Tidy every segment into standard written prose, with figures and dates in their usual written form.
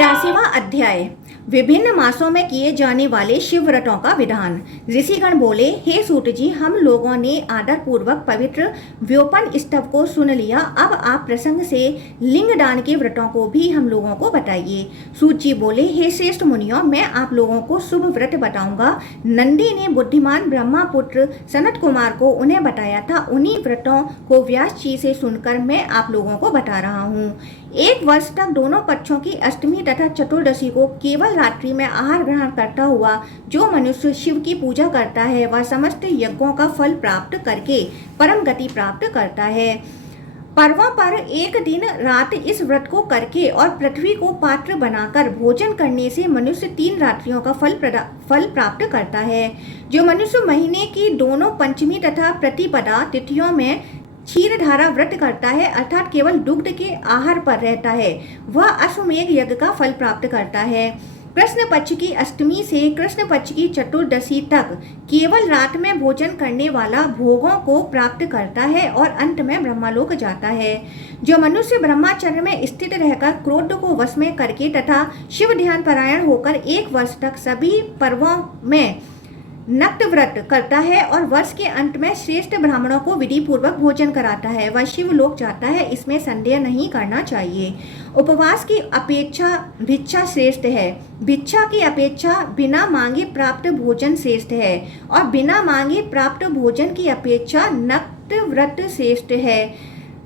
83वां अध्याय। विभिन्न मासों में किए जाने वाले शिव व्रतों का विधान। ऋषिगण बोले, हे सूत जी, हम लोगों ने आदर पूर्वक पवित्र व्योपन स्तव को सुन लिया। अब आप प्रसंग से लिंग दान के व्रतों को भी हम लोगों को बताइए। सूत जी बोले, हे श्रेष्ठ मुनियों, मैं आप लोगों को शुभ व्रत बताऊंगा। नंदी ने बुद्धिमान ब्रह्मा पुत्र सनत कुमार को उन्हें बताया था। उन्हीं व्रतों को व्यास जी से सुनकर मैं आप लोगों को बता रहा हूँ। एक वर्ष तक दोनों पक्षों की अष्टमी तथा चतुर्दशी को केवल रात्रि में आहार ग्रहण करता हुआ जो मनुष्य शिव की पूजा करता है, वह समस्त यज्ञों का फल प्राप्त करके परम गति प्राप्त करता है। पर्वों पर एक दिन रात इस व्रत को करके और पृथ्वी को पात्र बनाकर भोजन करने से मनुष्य 3 रात्रियों का फल प्राप्त करता है। जो मनुष्य महीने की दोनों पंचमी तथा प्रतिपदा तिथियों में क्षीरधारा व्रत करता है, अर्थात केवल दुग्ध के आहार पर रहता है, वह अश्वमेघ यज्ञ का फल प्राप्त करता है। कृष्ण पक्ष की अष्टमी से कृष्ण पक्ष की चतुर्दशी तक केवल रात में भोजन करने वाला भोगों को प्राप्त करता है और अंत में ब्रह्मलोक जाता है। जो मनुष्य ब्रह्मचर्य में स्थित रहकर क्रोध को वश में करके तथा शिव ध्यान परायण होकर 1 वर्ष तक सभी पर्वों में नक्त व्रत करता है और वर्ष के अंत में श्रेष्ठ ब्राह्मणों को विधि पूर्वक भोजन कराता है, वह शिव लोक जाता है, इसमें संदेह नहीं करना चाहिए। उपवास की अपेक्षा भिक्षा श्रेष्ठ है। भिक्षा की अपेक्षा बिना मांगे प्राप्त भोजन श्रेष्ठ है और बिना मांगे प्राप्त भोजन की अपेक्षा नक्त व्रत श्रेष्ठ है।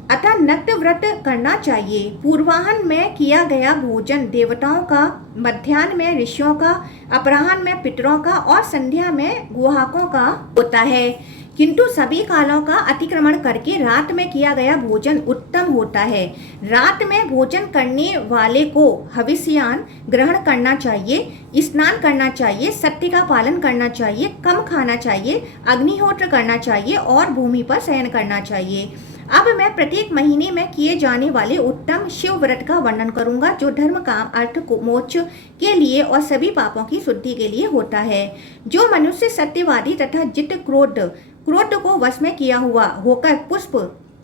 अतः नक्त व्रत करना चाहिए। पूर्वाह्न में किया गया भोजन देवताओं का, मध्याह्न में ऋषियों का, अपराह्न में पितरों का और संध्या में गुहाकों का होता है, किंतु सभी कालों का अतिक्रमण करके रात में किया गया भोजन उत्तम होता है। रात में भोजन करने वाले को हविष्यान ग्रहण करना चाहिए, स्नान करना चाहिए, सत्य का पालन करना चाहिए, कम खाना चाहिए, अग्निहोत्र करना चाहिए और भूमि पर शयन करना चाहिए। अब मैं प्रत्येक महीने में किए जाने वाले उत्तम शिव व्रत का वर्णन करूंगा, जो धर्म, काम, अर्थ, मोक्ष के लिए और सभी पापों की शुद्धि के लिए होता है। जो मनुष्य सत्यवादी तथा जित क्रोध को वश में किया हुआ होकर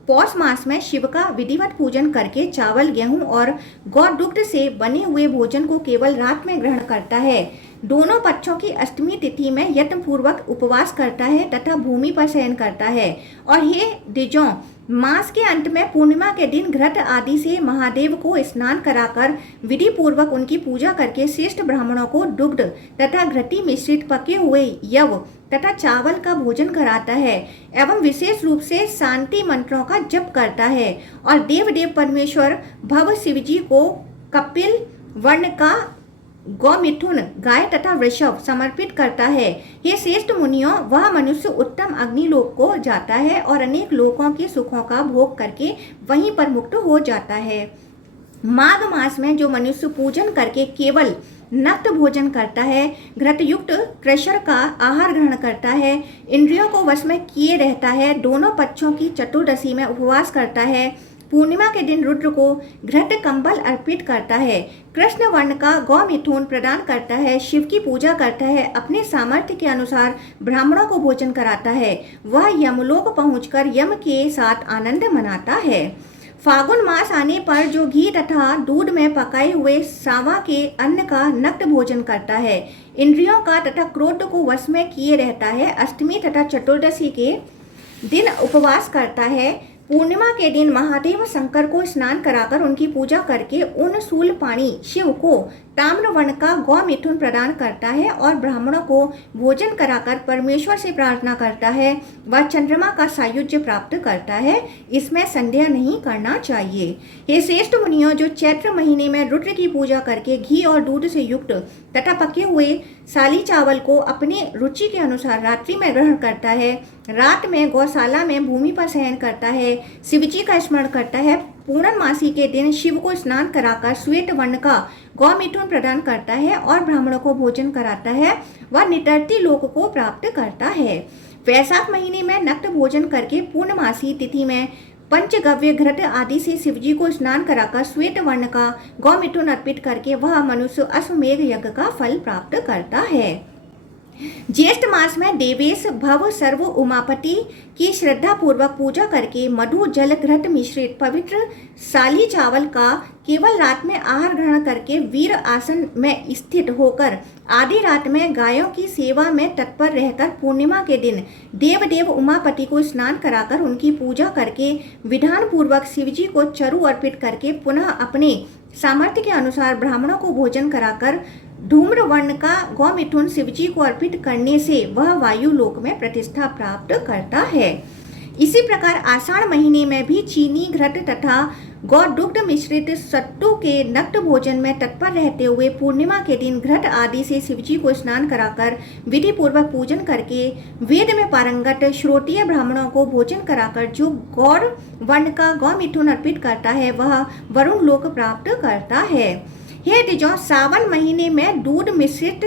पौष मास में शिव का विधिवत पूजन करके चावल, गेहूं और गौ दुग्ध से बने हुए भोजन को केवल रात में ग्रहण करता है, दोनों पक्षों की अष्टमी तिथि में यत्न पूर्वक उपवास करता है तथा भूमि पर शयन करता है, और हे द्विजों, मास के अंत में पूर्णिमा के दिन घृत आदि से महादेव को स्नान कराकर विधि पूर्वक उनकी पूजा करके श्रेष्ठ ब्राह्मणों को दुग्ध तथा घृति मिश्रित पके हुए यव तथा चावल का भोजन कराता है एवं विशेष रूप से शांति मंत्रों का जप करता है, और देव परमेश्वर भव शिवजी को कपिल वर्ण का गौमिथुन, गाय तथा वृषभ समर्पित करता है। ये श्रेष्ठ मुनियों, वह मनुष्य उत्तम अग्निलोक को जाता है और अनेक लोकों के सुखों का भोग करके वहीं पर मुक्त हो जाता है। माघ मास में जो मनुष्य पूजन करके केवल नक्त भोजन करता है, घृतयुक्त कृषर का आहार ग्रहण करता है, इंद्रियों को वश में किए रहता है, दोनों पक्षों की चतुर्दशी में उपवास करता है, पूर्णिमा के दिन रुद्र को घृत कंबल अर्पित करता है, कृष्ण वर्ण का गौमिथुन प्रदान करता है, शिव की पूजा करता है, अपने सामर्थ्य के अनुसार ब्राह्मणों को भोजन कराता है, वह यमलोक पहुंचकर यम के साथ आनंद मनाता है। फागुन मास आने पर जो घी तथा दूध में पकाए हुए सावा के अन्न का नक्त भोजन करता है, इंद्रियों का तथा क्रोध को वश में किए रहता है, अष्टमी तथा चतुर्दशी के दिन उपवास करता है, पूर्णिमा के दिन महादेव शंकर को स्नान कराकर उनकी पूजा करके उन शूल पाणी शिव को ताम्र वर्ण का गौमिथुन प्रदान करता है और ब्राह्मणों को भोजन कराकर परमेश्वर से प्रार्थना करता है, वह चंद्रमा का सायुज्य प्राप्त करता है, इसमें संदेह नहीं करना चाहिए। हे श्रेष्ठ मुनियों, जो चैत्र महीने में रुद्र की पूजा करके घी और दूध से युक्त तथा पके हुए साली चावल को अपने रुचि के अनुसार रात्रि में ग्रहण करता है, रात में गौशाला में भूमि पर शयन करता है, शिवजी का स्मरण करता है, पूर्णमासी के दिन शिव को स्नान कराकर श्वेत वर्ण का गौमिथुन प्रदान करता है और ब्राह्मणों को भोजन कराता है, वह नितर्ती लोक को प्राप्त करता है। वैशाख महीने में नक्त भोजन करके पूर्णमासी तिथि में पंचगव्य घृत आदि से शिवजी को स्नान कराकर श्वेत वर्ण का गौमिथुन अर्पित करके वह मनुष्य अश्वमेघ यज्ञ का फल प्राप्त करता है। ज्येष्ठ मास में देवेश भव सर्व उमापति की श्रद्धा पूर्वक पूजा करके मधु जल घृत मिश्रित पवित्र साली चावल का केवल रात में आहार ग्रहण करके वीर आसन में स्थित होकर आधी रात में गायों की सेवा में तत्पर रहकर पूर्णिमा के दिन देव उमापति को स्नान कराकर उनकी पूजा करके विधान पूर्वक शिवजी को चरु अर्पित करके पुनः अपने सामर्थ्य के अनुसार ब्राह्मणों को भोजन कराकर धूम्र वर्ण का गौमिथुन शिवजी को अर्पित करने से वह वायु लोक में प्रतिष्ठा प्राप्त करता है। इसी प्रकार आषाढ़ महीने में भी चीनी घृत तथा गौ दुग्ध मिश्रित सत्तू के नक्त भोजन में तत्पर रहते हुए पूर्णिमा के दिन घृत आदि से शिवजी को स्नान कराकर विधि पूर्वक पूजन करके वेद में पारंगत श्रोत्रिय ब्राह्मणों को भोजन कराकर जो गौर वर्ण का गौमिथुन अर्पित करता है वह वरुण लोक प्राप्त करता है। हे द्विजों, सावन महीने में दूध मिश्रित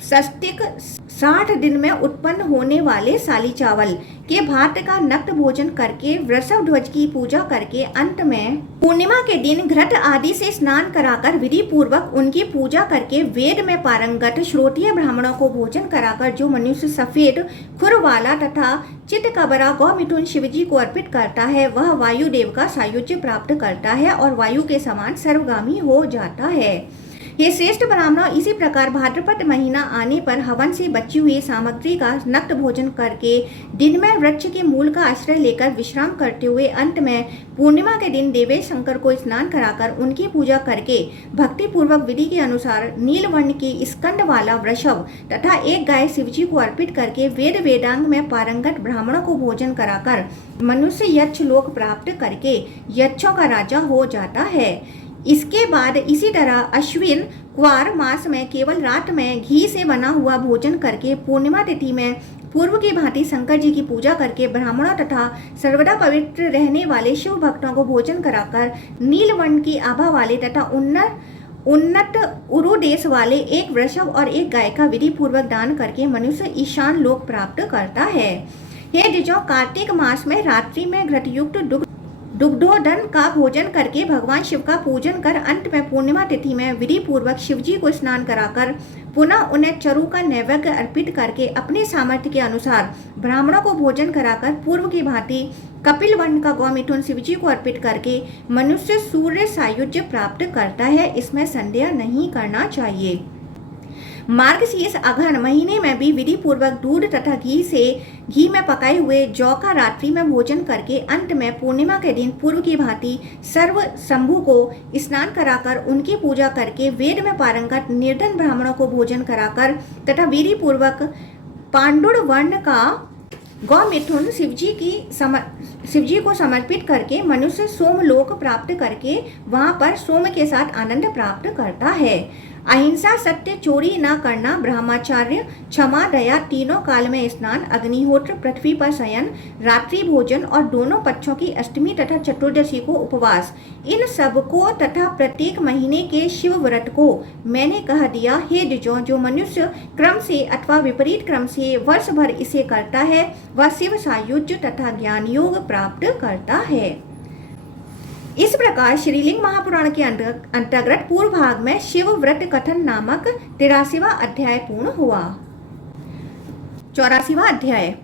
सस्तिक 60 दिन में उत्पन्न होने वाले साली चावल के भात का नक्त भोजन करके वृषभ ध्वज की पूजा करके अंत में पूर्णिमा के दिन घृत आदि से स्नान कराकर विधि पूर्वक उनकी पूजा करके वेद में पारंगत श्रोत्रिय ब्राह्मणों को भोजन कराकर जो मनुष्य सफेद खुर वाला तथा चित्त कबरा गौमिथुन शिवजी को अर्पित करता है वह वायुदेव का सायुज्य प्राप्त करता है और वायु के समान सर्वगामी हो जाता है। ये श्रेष्ठ ब्राह्मणों, इसी प्रकार भाद्रपद महीना आने पर हवन से बची हुई सामग्री का नक्त भोजन करके दिन में वृक्ष के मूल का आश्रय लेकर विश्राम करते हुए अंत में पूर्णिमा के दिन देवेश शंकर को स्नान कराकर उनकी पूजा करके भक्ति पूर्वक विधि के अनुसार नील वर्ण की स्कंद वाला वृषभ तथा एक गाय शिवजी को अर्पित करके वेद वेदांग में पारंगत ब्राह्मणों को भोजन कराकर मनुष्य यक्ष लोक प्राप्त करके यक्षों का राजा हो जाता है। इसके बाद इसी तरह अश्विन क्वार मास में केवल रात में घी से बना हुआ भोजन करके पूर्णिमा तिथि में पूर्व की भांति शंकर जी की पूजा करके ब्राह्मणों तथा सर्वदा पवित्र रहने वाले शिव भक्तों को भोजन कराकर नील वर्ण की आभा वाले तथा उन्नत उरु देश वाले एक वृषभ और एक गाय का विधि पूर्वक दान करके मनुष्य ईशान लोक प्राप्त करता है। हे द्विजों, कार्तिक मास में रात्रि में घृतयुक्त दुग्धोदन का भोजन करके भगवान शिव का पूजन कर अंत में पूर्णिमा तिथि में विधि पूर्वक शिवजी को स्नान कराकर पुनः उन्हें चरु का नैवेद्य अर्पित करके अपने सामर्थ्य के अनुसार ब्राह्मणों को भोजन कराकर पूर्व की भांति कपिल वर्ण का गौमिथुन शिवजी को अर्पित करके मनुष्य सूर्य सायुज्य प्राप्त करता है। इसमें संदेह नहीं करना चाहिए। मार्गशीर्ष अघन महीने में भी विधि पूर्वक दूध तथा घी में पकाए हुए जौ का रात्रि में भोजन करके अंत में पूर्णिमा के दिन पूर्व की भांति सर्व शंभु को स्नान कराकर उनकी पूजा करके वेद में पारंगत निर्धन ब्राह्मणों को भोजन कराकर तथा विधि पूर्वक पांडुर वर्ण का गौमिथुन शिवजी को समर्पित करके मनुष्य सोमलोक प्राप्त करके वहां पर सोम के साथ आनंद प्राप्त करता है। अहिंसा, सत्य, चोरी न करना, ब्रह्मचार्य, क्षमा, दया, तीनों काल में स्नान, अग्निहोत्र, पृथ्वी पर शयन, रात्रि भोजन और दोनों पक्षों की अष्टमी तथा चतुर्दशी को उपवास, इन सब को तथा प्रत्येक महीने के शिव व्रत को मैंने कह दिया। हे द्विजों, जो मनुष्य क्रम से अथवा विपरीत क्रम से वर्ष भर इसे करता है वह शिव सायुज्य तथा ज्ञान योग प्राप्त करता है। इस प्रकार श्रीलिंग महापुराण के अंतर्गत पूर्व भाग में शिव व्रत कथन नामक 83वां अध्याय पूर्ण हुआ। 84वां अध्याय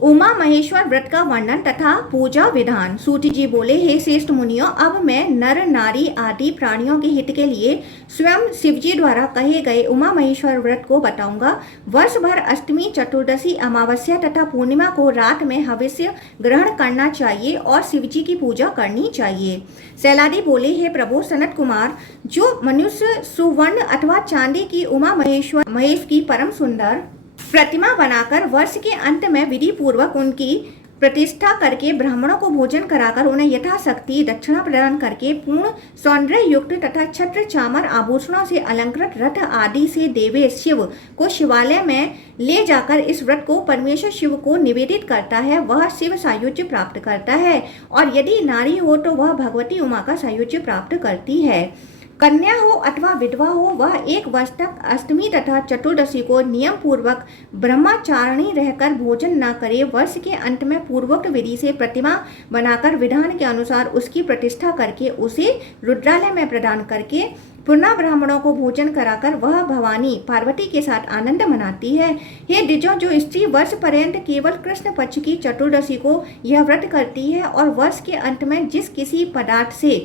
उमा महेश्वर व्रत का वर्णन तथा पूजा विधान। सूत जी बोले, हे श्रेष्ठ मुनियों, अब मैं नर नारी आदि प्राणियों के हित के लिए स्वयं शिवजी द्वारा कहे गए उमा महेश्वर व्रत को बताऊंगा। वर्ष भर अष्टमी, चतुर्दशी, अमावस्या तथा पूर्णिमा को रात में हविष्य ग्रहण करना चाहिए और शिवजी की पूजा करनी चाहिए। सैलादी बोले, हे प्रभु सनत कुमार, जो मनुष्य सुवर्ण अथवा चांदी की उमा महेश की परम सुंदर प्रतिमा बनाकर वर्ष के अंत में विधि पूर्वक उनकी प्रतिष्ठा करके ब्राह्मणों को भोजन कराकर उन्हें यथाशक्ति दक्षिणा प्रदान करके पूर्ण सौंदर्य युक्त तथा छत्र चामर आभूषणों से अलंकृत रथ आदि से देवेश शिव को शिवालय में ले जाकर इस व्रत को परमेश्वर शिव को निवेदित करता है, वह शिव सायुज्य प्राप्त करता है, और यदि नारी हो तो वह भगवती उमा का सायुज्य प्राप्त करती है। कन्या हो अथवा विधवा हो, वह एक वर्ष तक अष्टमी तथा चतुर्दशी को नियम पूर्वक ब्रह्मचारिणी रहकर भोजन न करे। वर्ष के अंत में पूर्वोक्त विधि से प्रतिमा बनाकर विधान के अनुसार उसकी प्रतिष्ठा करके उसे रुद्रालय में प्रदान करके पुनः ब्राह्मणों को भोजन कराकर वह भवानी पार्वती के साथ आनंद मनाती है। हे द्विजों, जो स्त्री वर्ष पर्यंत केवल कृष्ण पक्ष की चतुर्दशी को यह व्रत करती है और वर्ष के अंत में जिस किसी पदार्थ से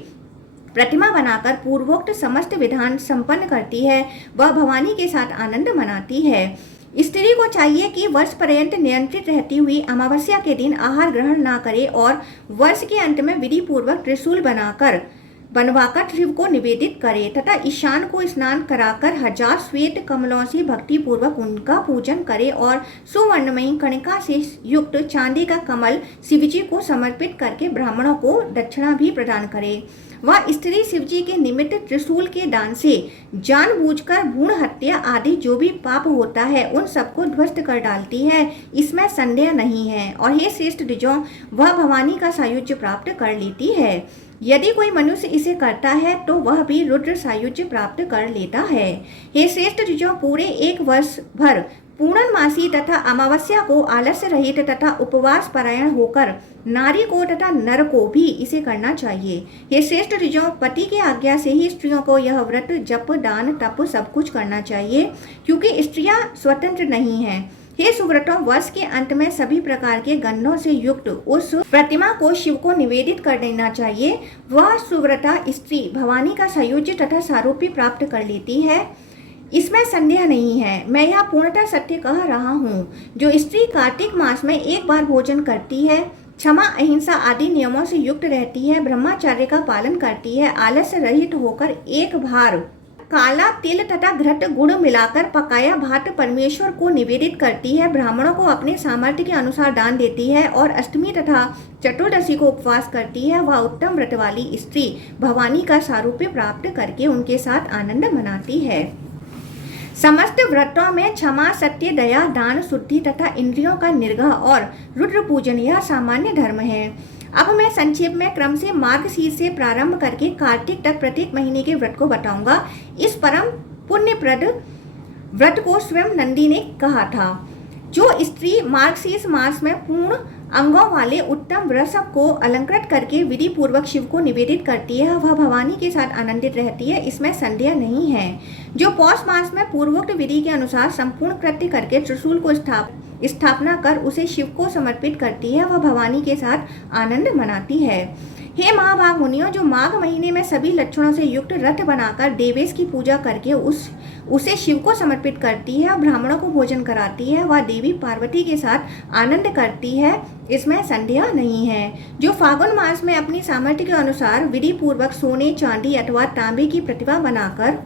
प्रतिमा बनाकर पूर्वोक्त समस्त विधान संपन्न करती है, वह भवानी के साथ आनंद मनाती है। स्त्री को चाहिए कि वर्ष पर्यंत नियंत्रित रहती हुई अमावस्या के दिन आहार ग्रहण न करे और वर्ष के अंत में विधि पूर्वक त्रिशूल बनवाकर शिव को निवेदित करे तथा ईशान को स्नान कराकर 1000 श्वेत कमलों से भक्ति पूर्वक उनका पूजन करे और सुवर्णमयी कणिका से युक्त चांदी का कमल शिवजी को समर्पित करके ब्राह्मणों को दक्षिणा भी प्रदान करे। वह स्त्री शिवजी के निमित्त त्रिशूल के दान से जानबूझकर भ्रूण हत्या आदि जो भी पाप होता है उन सबको ध्वस्त कर डालती है, इसमें संदेह नहीं है। और हे श्रेष्ठ द्विजों, वह भवानी का सायुज्य प्राप्त कर लेती है। यदि कोई मनुष्य इसे करता है तो वह भी रुद्र सायुज्य प्राप्त कर लेता है। हे श्रेष्ठ द्विजों, पूरे एक वर्ष भर पूर्णमासी तथा अमावस्या को आलस्य रहित तथा उपवास परायण होकर नारी को तथा नर को भी इसे करना चाहिए। हे श्रेष्ठ द्विजों, पति की आज्ञा से ही स्त्रियों को यह व्रत जप दान तप सब कुछ करना चाहिए, क्योंकि स्त्रियां स्वतंत्र नहीं हैं। हे सुव्रतों, वर्ष के अंत में सभी प्रकार के गंधों से युक्त उस प्रतिमा को शिव को निवेदित कर देना चाहिए। वह सुव्रता स्त्री भवानी का सायुज्य तथा सारूप्य प्राप्त कर लेती है, इसमें संदेह नहीं है। मैं यह पूर्णतः सत्य कह रहा हूँ। जो स्त्री कार्तिक मास में एक बार भोजन करती है, क्षमा अहिंसा आदि नियमों से युक्त रहती है, ब्रह्मचर्य का पालन करती है, आलस्य रहित होकर एक बार काला तिल तथा घृत गुड़ मिलाकर पकाया भात परमेश्वर को निवेदित करती है, ब्राह्मणों को अपने सामर्थ्य के अनुसार दान देती है और अष्टमी तथा चतुर्दशी को उपवास करती है, वह उत्तम व्रत वाली स्त्री भवानी का सारूप्य प्राप्त करके उनके साथ आनंद मनाती है। समस्त व्रतों में क्षमा, सत्य, दया, दान, शुद्धि तथा इंद्रियों का निग्रह और रुद्र पूजन यह सामान्य धर्म है। अब मैं संक्षेप में क्रम से मार्गशीर्ष से प्रारंभ करके कार्तिक तक प्रत्येक महीने के व्रत को बताऊंगा। इस परम पुण्यप्रद व्रत को स्वयं नंदी ने कहा था। जो स्त्री मार्गशीर्ष मास में पूर्ण अंगों वाले उत्तम वृषभ को अलंकृत करके विधि पूर्वक शिव को निवेदित करती है, वह भवानी के साथ आनंदित रहती है, इसमें संदेह नहीं है। जो पौष मास में पूर्वोक्त विधि के अनुसार संपूर्ण कृत्य करके त्रिशूल को स्थापना कर उसे शिव को समर्पित करती है, वह भवानी के साथ आनंद मनाती है। हे महाभाग मुनियों, जो माघ महीने में सभी लक्षणों से युक्त रथ बनाकर देवेश की पूजा करके उसे शिव को समर्पित करती है और ब्राह्मणों को भोजन कराती है, वह देवी पार्वती के साथ आनंद करती है, इसमें संदेह नहीं है। जो फागुन मास में अपनी सामर्थ्य के अनुसार विधि पूर्वक सोने, चांदी अथवा तांबे की प्रतिमा बनाकर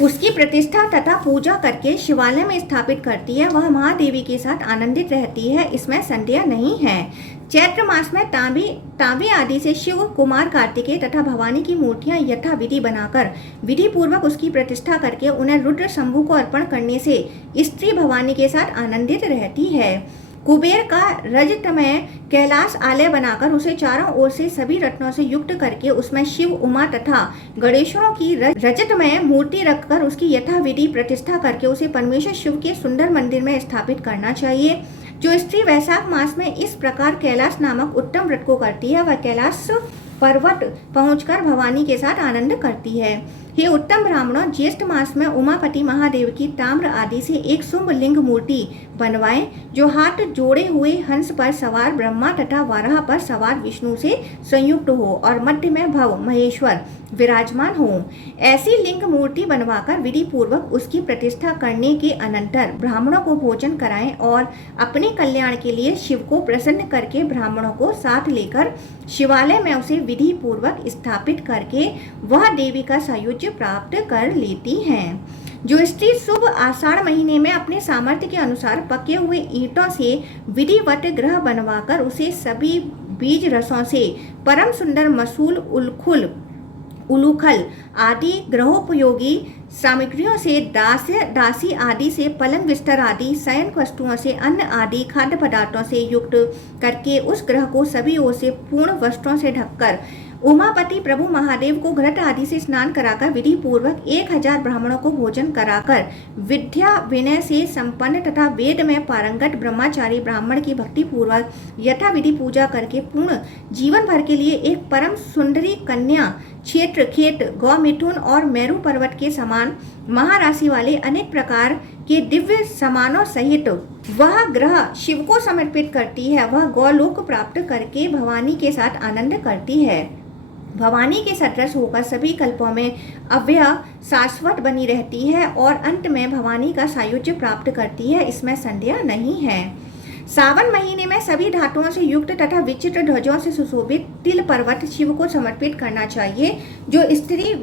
उसकी प्रतिष्ठा तथा पूजा करके शिवालय में स्थापित करती है, वह महादेवी के साथ आनंदित रहती है, इसमें संदेह नहीं है। चैत्र मास में तांबे आदि से शिव, कुमार, कार्तिकेय तथा भवानी की मूर्तियां यथा विधि बनाकर विधि पूर्वक उसकी प्रतिष्ठा करके उन्हें रुद्र शंभु को अर्पण करने से स्त्री भवानी के साथ आनंदित रहती है। कुबेर का रजतमय कैलाश आलय बनाकर उसे चारों ओर से सभी रत्नों से युक्त करके उसमें शिव, उमा तथा गणेशों की रजतमय मूर्ति रखकर उसकी यथाविधि प्रतिष्ठा करके उसे परमेश्वर शिव के सुंदर मंदिर में स्थापित करना चाहिए। जो स्त्री वैशाख मास में इस प्रकार कैलाश नामक उत्तम व्रत को करती है, वह कैलाश पर्वत पहुंचकर भवानी के साथ आनंद करती है। हे उत्तम ब्राह्मणों, ज्येष्ठ मास में उमापति महादेव की ताम्र आदि से एक शुंभ लिंग मूर्ति बनवाएं, जो हाथ जोड़े हुए हंस पर सवार ब्रह्मा तथा वाराह पर सवार विष्णु से संयुक्त हो और मध्य में भव महेश्वर विराजमान हो। ऐसी लिंग मूर्ति बनवाकर विधि पूर्वक उसकी प्रतिष्ठा करने के अनंतर ब्राह्मणों को भोजन कराएं और अपने कल्याण के लिए शिव को प्रसन्न करके ब्राह्मणों को साथ लेकर शिवालय में उसे विधि पूर्वक स्थापित करके वह देवी का सायुज्य प्राप्त कर लेती हैं। जो स्त्री शुभ आषाढ़ महीने में अपने सामर्थ्य के अनुसार पके हुए ईंटों से विधिवत ग्रह बनवाकर उसे सभी बीज रसों से परम सुंदर मसूल, उलूखल आदि ग्रहोपयोगी सामग्रियों से दासी आदि से पलंग बिस्तर आदि शयन वस्तुओं से अन्न आदि खाद्य पदार्थों से युक्त करके उस ग्रह को सभी ओर से पूर्ण वस्त्रों से ढककर उमापति प्रभु महादेव को घृत आदि से स्नान कराकर विधि पूर्वक 1000 ब्राह्मणों को भोजन कराकर विद्या विनय से संपन्न तथा वेद में पारंगत ब्रह्मचारी ब्राह्मण की भक्ति पूर्वक यथा विधि पूजा करके पूर्ण जीवन भर के लिए एक परम सुंदरी कन्या क्षेत्र खेत गौ मिथुन और मेरू पर्वत के समान महाराशि वाले अनेक प्रकार के दिव्य समानों सहित वह ग्रह शिव को समर्पित करती है। वह गौलोक प्राप्त करके भवानी के साथ आनंद करती है। भवानी के सदृश होकर सभी कल्पों में अव्यय शाश्वत बनी रहती है और अंत में भवानी का सायुज्य प्राप्त करती है, इसमें संदेह नहीं है। सावन महीने में सभी धातुओं से युक्त तथा विचित्र ध्वजों से सुशोभित तिल पर्वत शिव को समर्पित करना चाहिए। जो स्त्री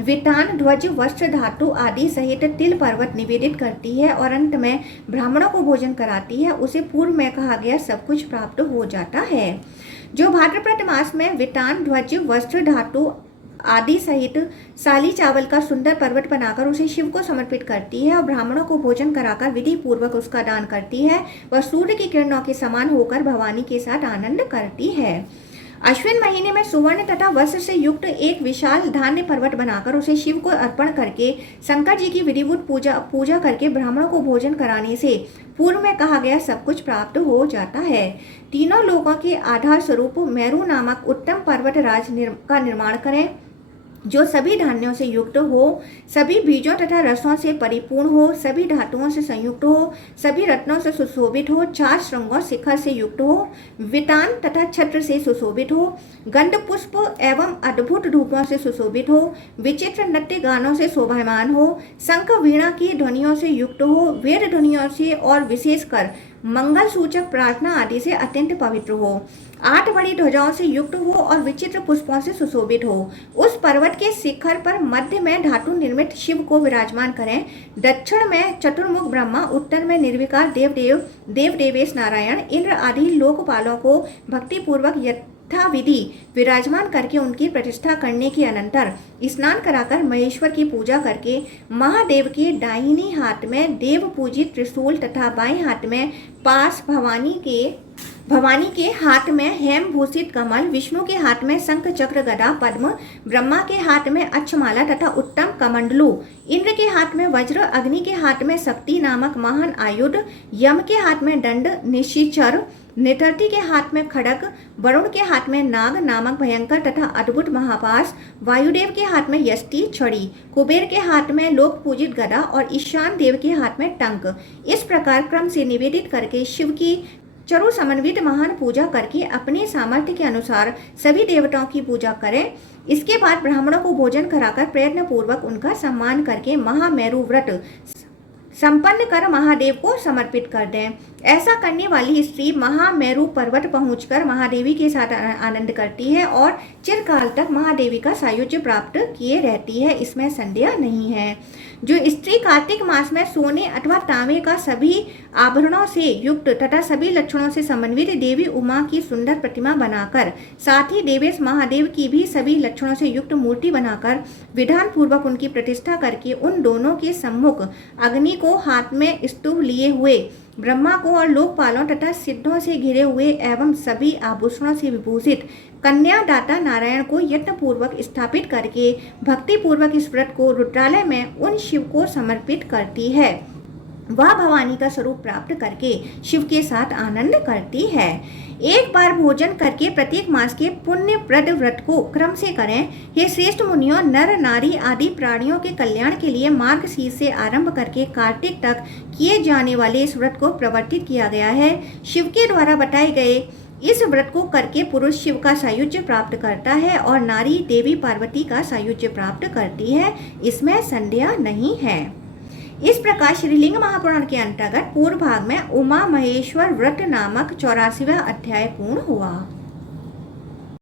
वितान ध्वज वस्त्र धातु आदि सहित तिल पर्वत निवेदित करती है और अंत में ब्राह्मणों को भोजन कराती है, उसे पूर्व में कहा गया सब कुछ प्राप्त हो जाता है। जो भाद्रपद मास में वितान ध्वज वस्त्र धातु आदि सहित साली चावल का सुंदर पर्वत बनाकर उसे शिव को समर्पित करती है और ब्राह्मणों को भोजन कराकर विधि पूर्वक उसका दान करती है, वह सूर्य की किरणों के समान होकर भवानी के साथ आनंद करती है। अश्विन महीने में सुवर्ण तथा वस्त्र से युक्त एक विशाल धान्य पर्वत बनाकर उसे शिव को अर्पण करके शंकर जी की विधिवत पूजा करके ब्राह्मणों को भोजन कराने से पूर्व में कहा गया सब कुछ प्राप्त हो जाता है। तीनों लोगों के आधार स्वरूप मेरू नामक उत्तम पर्वत राज का निर्माण करें, जो सभी धान्यों से युक्त हो, सभी बीजों तथा रसों से परिपूर्ण हो, सभी धातुओं से संयुक्त हो, सभी रत्नों से सुशोभित हो, 4 श्रृंगों शिखर से युक्त हो, वितान तथा छत्र से सुशोभित हो, गंध पुष्प एवं अद्भुत धूपों से सुशोभित हो, विचित्र नृत्य गानों से शोभायमान हो, शंख वीणा की ध्वनियों से युक्त हो, वेद ध्वनियों से और विशेषकर मंगल सूचक प्रार्थना आदि से अत्यंत पवित्र हो, 8 बड़ी ध्वजाओं से युक्त हो और विचित्र पुष्पों से सुशोभित हो। उस पर्वत के शिखर पर मध्य में धातु निर्मित शिव को विराजमान करें। दक्षिण में चतुर्मुख ब्रह्मा, उत्तर में निर्विकार देव देवेश नारायण, इंद्र आदि लोकपालों को भक्ति पूर्वक यथा विधि विराजमान करके उनकी प्रतिष्ठा करने के अनंतर स्नान कराकर महेश्वर की पूजा करके महादेव के दाहिनी हाथ में देव पूजित त्रिशूल तथा बाएं हाथ में पास, भवानी के हाथ में हेम भूषित कमल, विष्णु के हाथ में शंख चक्र गदा पद्म, ब्रह्मा के हाथ में अक्षमाला तथा उत्तम कमंडलू, इंद्र के हाथ में वज्र, अग्नि के हाथ में शक्ति नामक महान आयुध, यम के हाथ में दंड निशिचर, नितर्ति के हाथ में खड़ग, वरुण के हाथ में नाग नामक भयंकर तथा अद्भुत महापाश, वायुदेव के हाथ में यष्टि छड़ी, कुबेर के हाथ में लोक पूजित गदा और ईशान देव के हाथ में टंक। इस प्रकार क्रम से निवेदित करके शिव की चरु समन्वित महान पूजा करके अपने सामर्थ्य के अनुसार सभी देवताओं की पूजा करें। इसके बाद ब्राह्मणों को भोजन कराकर प्रयत्न पूर्वक उनका सम्मान करके महामेरु व्रत संपन्न कर महादेव को समर्पित कर दें। ऐसा करने वाली स्त्री महामेरु पर्वत पहुंचकर महादेवी के साथ आनंद करती है और चिरकाल तक महादेवी का सायुज्य प्राप्त किए रहती है, इसमें संदेह नहीं है। जो स्त्री कार्तिक मास में सोने अथवा तांबे का सभी आभरणों से युक्त तथा सभी लक्षणों से समन्वित देवी उमा की सुंदर प्रतिमा बनाकर साथ ही देवेश महादेव की भी सभी लक्षणों से युक्त मूर्ति बनाकर विधान पूर्वक उनकी प्रतिष्ठा करके उन दोनों के सम्मुख अग्नि को हाथ में स्तूप लिए हुए, ब्रह्मा को और लोकपालों तथा सिद्धों से घिरे हुए एवं सभी आभूषणों से विभूषित कन्या दाता नारायण को यत्न पूर्वक स्थापित करके भक्ति पूर्वक इस व्रत को रुद्रालय में उन शिव को समर्पित करती है। वह भवानी का स्वरूप प्राप्त करके शिव के साथ आनंद करती है। एक बार भोजन करके प्रत्येक मास के पुण्यप्रद व्रत को क्रम से करें। ये श्रेष्ठ मुनियों, नर नारी आदि प्राणियों के कल्याण के लिए मार्गशीर्ष से आरंभ करके कार्तिक तक किए जाने वाले इस व्रत को प्रवर्तित किया गया है। शिव के द्वारा बताए गए इस व्रत को करके पुरुष शिव का सायुज्य प्राप्त करता है और नारी देवी पार्वती का सायुज्य प्राप्त करती है, इसमें संदेह नहीं है। इस प्रकार श्रीलिंग महापुराण के अंतर्गत पूर्व भाग में उमा महेश्वर व्रत नामक 84वां अध्याय पूर्ण हुआ।